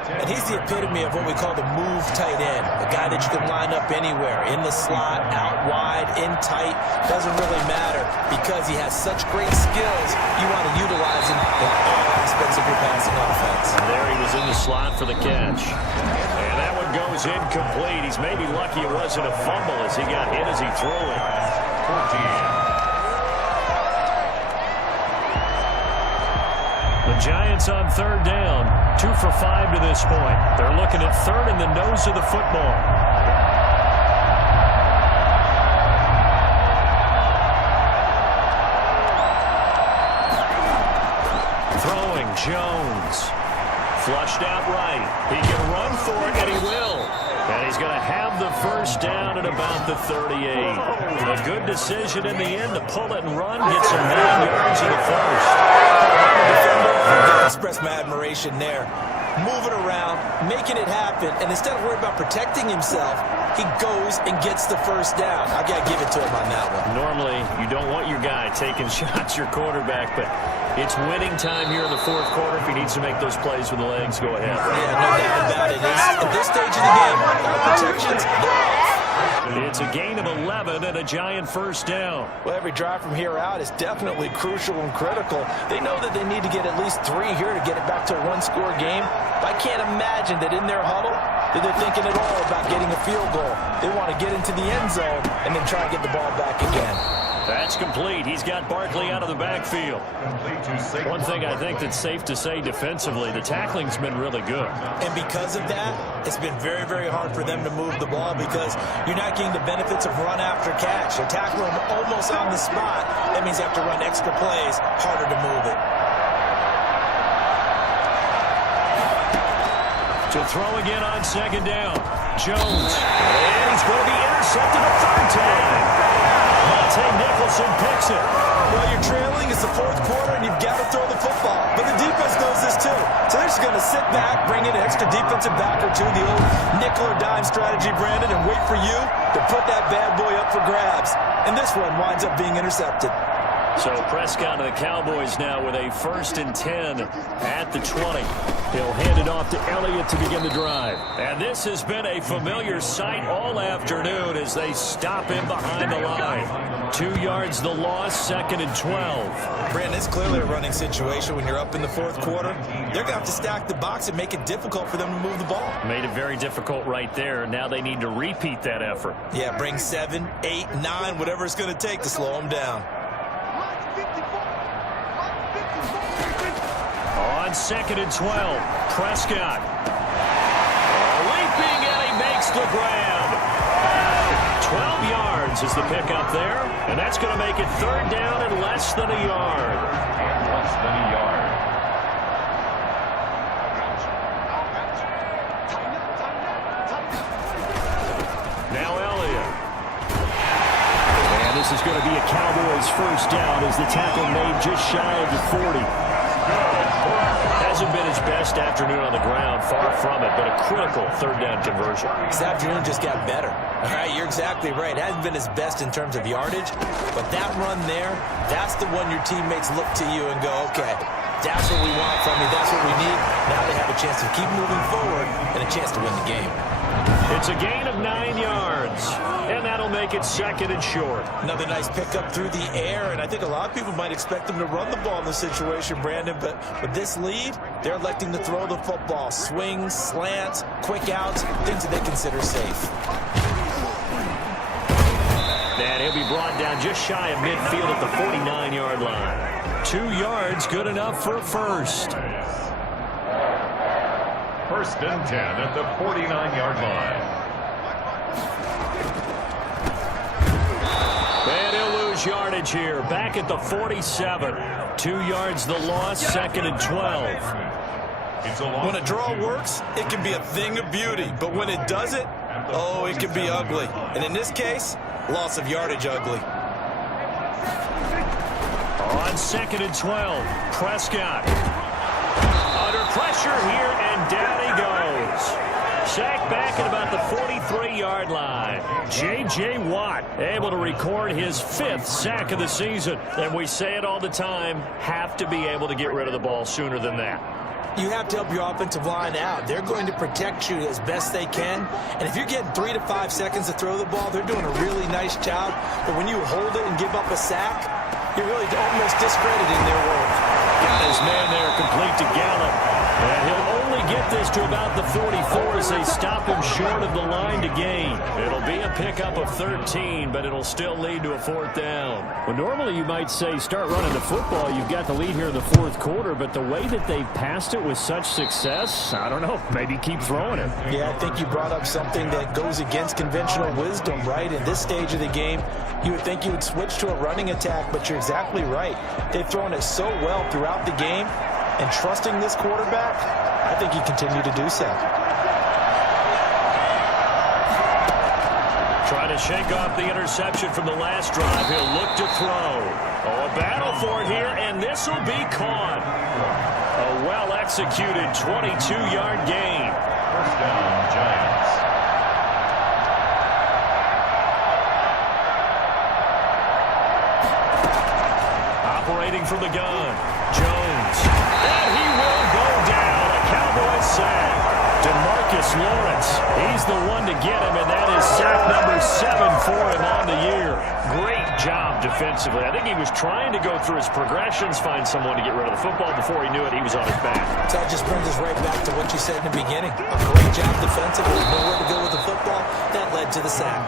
And he's the epitome of what we call the move tight end. A guy that you can line up anywhere, in the slot, out wide, in tight. Doesn't really matter because he has such great skills. You want to utilize him in all aspects of your passing offense. And there he was in the slot for the catch. And that one goes incomplete. He's maybe lucky it wasn't a fumble as he got hit as he threw it. 14. The Giants on third down, 2 for 5 to this point. They're looking at third in the nose of the football. Throwing, Jones. Flushed out right. He can run for it, and he will. And he's going to have the first down at about the 38. A good decision in the end to pull it and run. Gets him 9 yards in the first. Express my admiration there. Moving around, making it happen, and instead of worrying about protecting himself, he goes and gets the first down. I got to give it to him on that one. Normally, you don't want your guy taking shots, your quarterback, but it's winning time here in the fourth quarter. If he needs to make those plays with the legs, go ahead. Yeah, no doubt about it. At this stage of the game, all protections, they're off. It's a gain of 11 and a Giant first down. Well, every drive from here out is definitely crucial and critical. They know that they need to get at least 3 here to get it back to a one-score game. But I can't imagine that in their huddle that they're thinking at all about getting a field goal. They want to get into the end zone and then try and get the ball back again. That's complete. He's got Barkley out of the backfield. One thing I think that's safe to say defensively, the tackling's been really good. And because of that, it's been very, very hard for them to move the ball because you're not getting the benefits of run after catch. They're tackling them almost on the spot. That means they have to run extra plays, harder to move it. To throw again on second down. Jones. And he's going to be intercepted a third time. Monte Nicholson picks it. Well, you're trailing. It's the fourth quarter, and you've got to throw the football. But the defense knows this, too. So they're just going to sit back, bring in an extra defensive back or two, the old nickel or dime strategy, Brandon, and wait for you to put that bad boy up for grabs. And this one winds up being intercepted. So Prescott and the Cowboys now with a 1st and 10 at the 20. He'll hand it off to Elliott to begin the drive. And this has been a familiar sight all afternoon as they stop him behind the line. 2 yards the loss, 2nd and 12. Brandon, it's clearly a running situation when you're up in the fourth quarter. They're going to have to stack the box and make it difficult for them to move the ball. Made it very difficult right there. Now they need to repeat that effort. Yeah, bring 7, 8, 9, whatever it's going to take to slow them down. On 2nd and 12, Prescott. Leaping, and he makes the grab. 12 yards is the pickup there, and that's going to make it 3rd down and less than a yard. Less than a yard. Now Elliott. And this is going to be a Cowboys 1st down as the tackle made just shy of the 40. Hasn't been his best afternoon on the ground, far from it, but a critical 3rd down conversion. This afternoon just got better. All right, you're exactly right. It hasn't been his best in terms of yardage, but that run there, that's the one your teammates look to you and go, okay, that's what we want from you, that's what we need. Now they have a chance to keep moving forward and a chance to win the game. It's a gain of 9 yards, and that'll make it 2nd and short. Another nice pickup through the air, and I think a lot of people might expect them to run the ball in this situation, Brandon, but with this lead, they're electing to throw the football. Swings, slants, quick outs, things that they consider safe. And he'll be brought down just shy of midfield at the 49-yard line. 2 yards, good enough for a first. 1st and 10 at the 49-yard line. And he'll lose yardage here. Back at the 47. 2 yards the loss, 2nd and 12. When a draw works, it can be a thing of beauty. But when it doesn't, oh, it can be ugly. And in this case, loss of yardage ugly. On 2nd and 12, Prescott. Under pressure here, and down he goes. Sacked back at about the 43-yard line. J.J. Watt able to record his 5th sack of the season. And we say it all the time, have to be able to get rid of the ball sooner than that. You have to help your offensive line out. They're going to protect you as best they can. And if you're getting 3 to 5 seconds to throw the ball, they're doing a really nice job. But when you hold it and give up a sack, you're really almost discrediting their work. Got his man there complete to Gallup. And he'll only get this to about the 44 as they stop him short of the line to gain. It'll be a pickup of 13, but it'll still lead to a 4th down. Well, normally you might say start running the football. You've got the lead here in the 4th quarter, but the way that they've passed it with such success, I don't know, maybe keep throwing it. Yeah, I think you brought up something that goes against conventional wisdom, right? In this stage of the game, you would think you would switch to a running attack, but you're exactly right. They've thrown it so well throughout the game, and trusting this quarterback, I think you continue to do so. Trying to shake off the interception from the last drive. He'll look to throw. Oh, a battle for it here, and this will be caught. A well-executed 22-yard gain. 1st down, Giants. Operating from the gun, Jones. And he will go down. A Cowboys sack. DeMarcus Lawrence, he's the one to get him, and that is sack number 7 for him on the year. Great job defensively. I think he was trying to go through his progressions, find someone to get rid of the football. Before he knew it, he was on his back. So that just brings us right back to what you said in the beginning. A great job defensively. Nowhere to go with the football. That led to the sack.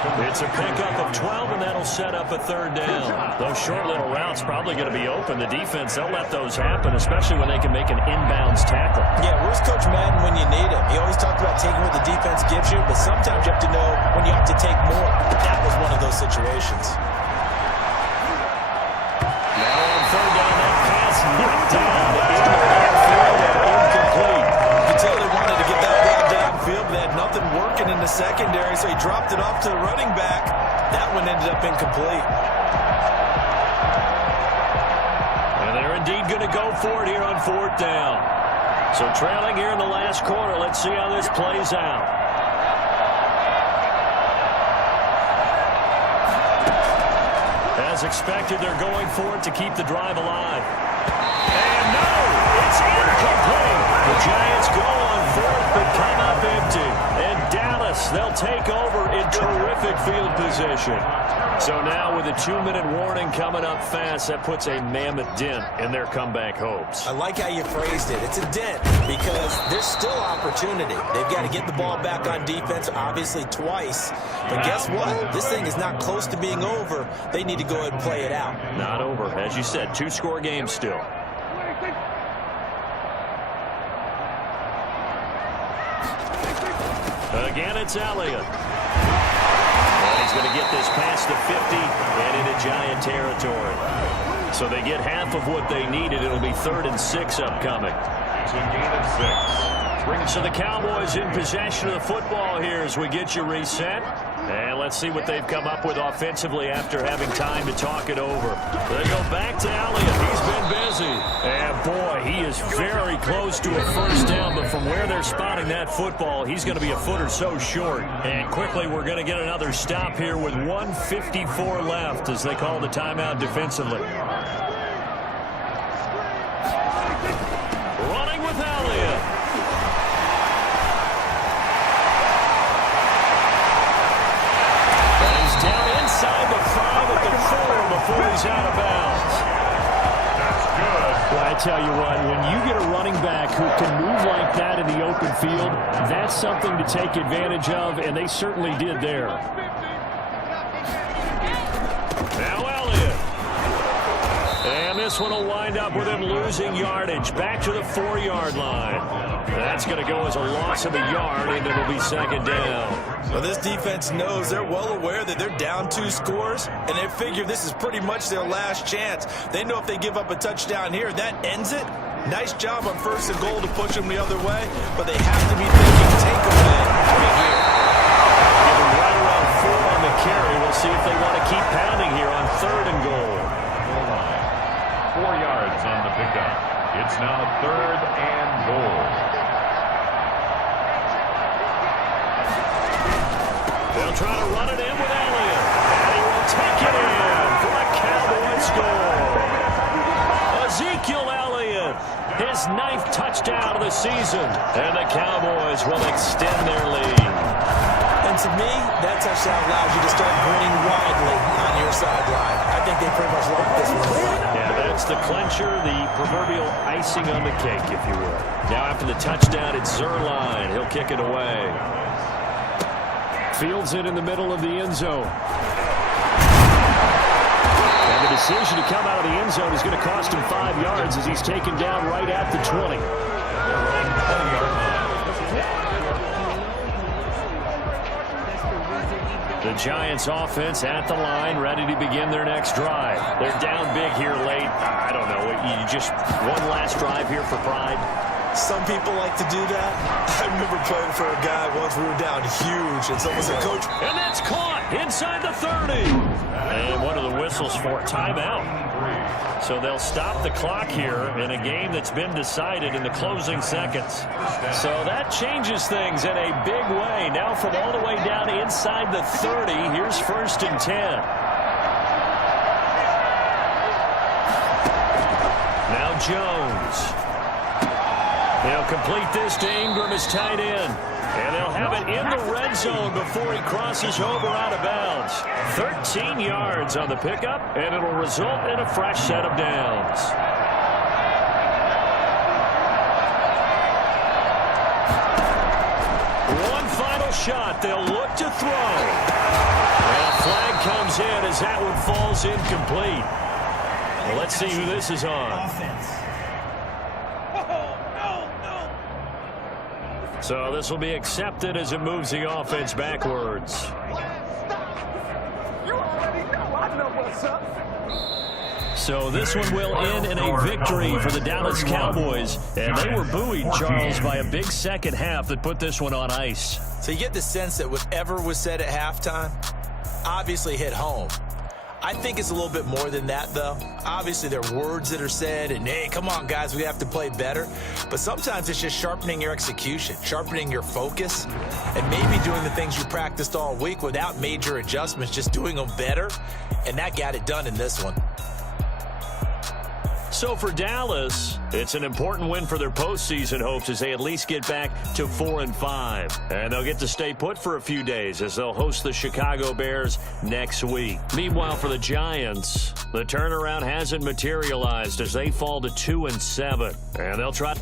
It's a pickup of 12, and that'll set up a 3rd down. Those short little routes probably going to be open. The defense, they'll let those happen, especially when they can make an inbounds tackle. Yeah, where's Coach Madden when you need him? He always talked about taking what the defense gives you, but sometimes you have to know when you have to take more. That was one of those situations. Now on 3rd down, that pass knocked down. Incomplete. You can tell they to the running back. That one ended up incomplete. And they're indeed going to go for it here on 4th down. So trailing here in the last quarter. Let's see how this plays out. As expected, they're going for it to keep the drive alive. And no, it's incomplete. The Giants go on 4th but come up empty. And Dallas, they'll take over in terrific field position. So now with a 2-minute warning coming up fast, that puts a mammoth dent in their comeback hopes. I like how you phrased it. It's a dent because there's still opportunity. They've got to get the ball back on defense, obviously twice. But guess what? This thing is not close to being over. They need to go ahead and play it out. Not over. As you said, 2-score game still. Again, it's Elliott. And he's going to get this past the 50 and into Giant territory. So they get half of what they needed. It'll be 3rd and 6 upcoming. It's a gain of 6. So the Cowboys in possession of the football here as we get you reset. And let's see what they've come up with offensively after having time to talk it over. They go back to Elliott. He's been busy. And boy, he is very close to a 1st down. But from where they're spotting that football, he's going to be a foot or so short. And quickly, we're going to get another stop here with 1:54 left as they call the timeout defensively. Running with Elliott. Inside the 5 at the 4 before he's out of bounds. That's good. Well, I tell you what, when you get a running back who can move like that in the open field, that's something to take advantage of, and they certainly did there. Now Elliott. And this one will wind up with him losing yardage. Back to the 4-yard line. That's going to go as a loss of a yard, and it'll be 2nd down. Well, this defense knows they're well aware that they're down 2 scores, and they figure this is pretty much their last chance. They know if they give up a touchdown here, that ends it. Nice job on 1st and goal to push them the other way, but they have to be thinking takeaway right here. Give them right around 4 on the carry. We'll see if they want to keep pounding here on 3rd and goal. 4 yards on the pickup. It's now 3rd and goal. They'll try to run it in with Elliott. And he will take it in for a Cowboys score. Ezekiel Elliott, his 9th touchdown of the season. And the Cowboys will extend their lead. And to me, that touchdown allows you to start grinning widely on your sideline. I think they pretty much locked this one. Yeah, that's the clincher, the proverbial icing on the cake, if you will. Now after the touchdown, it's Zerline. He'll kick it away. Fields it in the middle of the end zone. And the decision to come out of the end zone is going to cost him 5 yards as he's taken down right at the 20. The Giants offense at the line, ready to begin their next drive. They're down big here late. I don't know. You just one last drive here for pride. Some people like to do that. I remember playing for a guy once we were down huge, and someone said, "Coach." And that's caught inside the 30. And one of the whistles for timeout. So they'll stop the clock here in a game that's been decided in the closing seconds. So that changes things in a big way. Now from all the way down inside the 30, here's 1st and 10. Now Jones. They'll complete this to Ingram as tight end. And they'll have it in the red zone before he crosses over out of bounds. 13 yards on the pickup, and it'll result in a fresh set of downs. One final shot. They'll look to throw. And a flag comes in as that one falls incomplete. Well, let's see who this is on. So this will be accepted as it moves the offense backwards. So this one will end in a victory for the Dallas Cowboys. And they were buoyed, Charles, by a big second half that put this one on ice. So you get the sense that whatever was said at halftime obviously hit home. I think it's a little bit more than that, though. Obviously, there are words that are said, and, hey, come on, guys, we have to play better. But sometimes it's just sharpening your execution, sharpening your focus, and maybe doing the things you practiced all week without major adjustments, just doing them better. And that got it done in this one. So for Dallas, it's an important win for their postseason hopes as they at least get back to 4-5. And they'll get to stay put for a few days as they'll host the Chicago Bears next week. Meanwhile, for the Giants, the turnaround hasn't materialized as they fall to 2-7. And they'll try...